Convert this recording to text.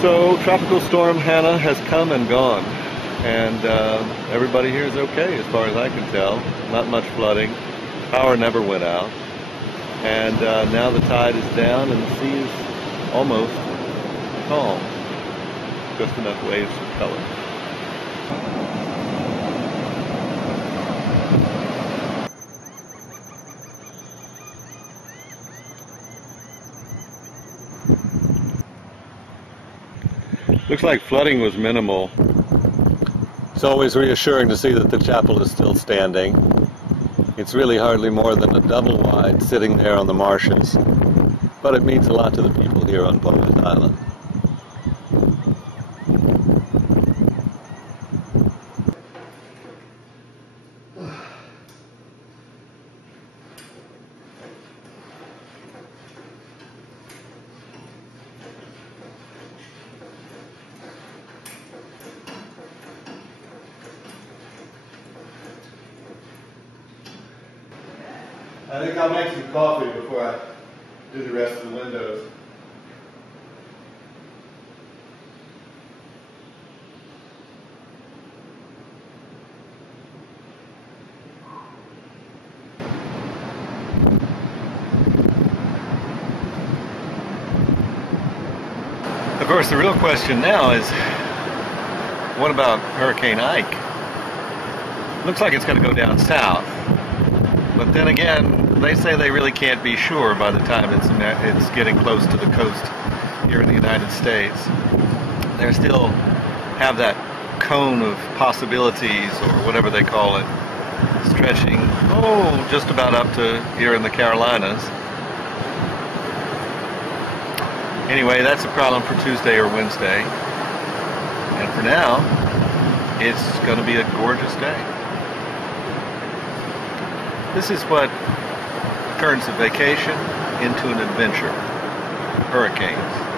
So, Tropical Storm Hanna has come and gone, and everybody here is okay as far as I can tell. Not much flooding, power never went out, and now the tide is down and the sea is almost calm. Just enough waves for color. Looks like flooding was minimal. It's always reassuring to see that the chapel is still standing. It's really hardly more than a double wide sitting there on the marshes, but it means a lot to the people here on Boaz Island. I think I'll make some coffee before I do the rest of the windows. Of course, the real question now is, what about Hurricane Ike? Looks like it's going to go down south. But then again, they say they really can't be sure by the time it's getting close to the coast here in the United States. They still have that cone of possibilities, or whatever they call it, stretching, just about up to here in the Carolinas. Anyway, that's a problem for Tuesday or Wednesday. And for now, it's going to be a gorgeous day. This is what turns a vacation into an adventure. Hurricanes.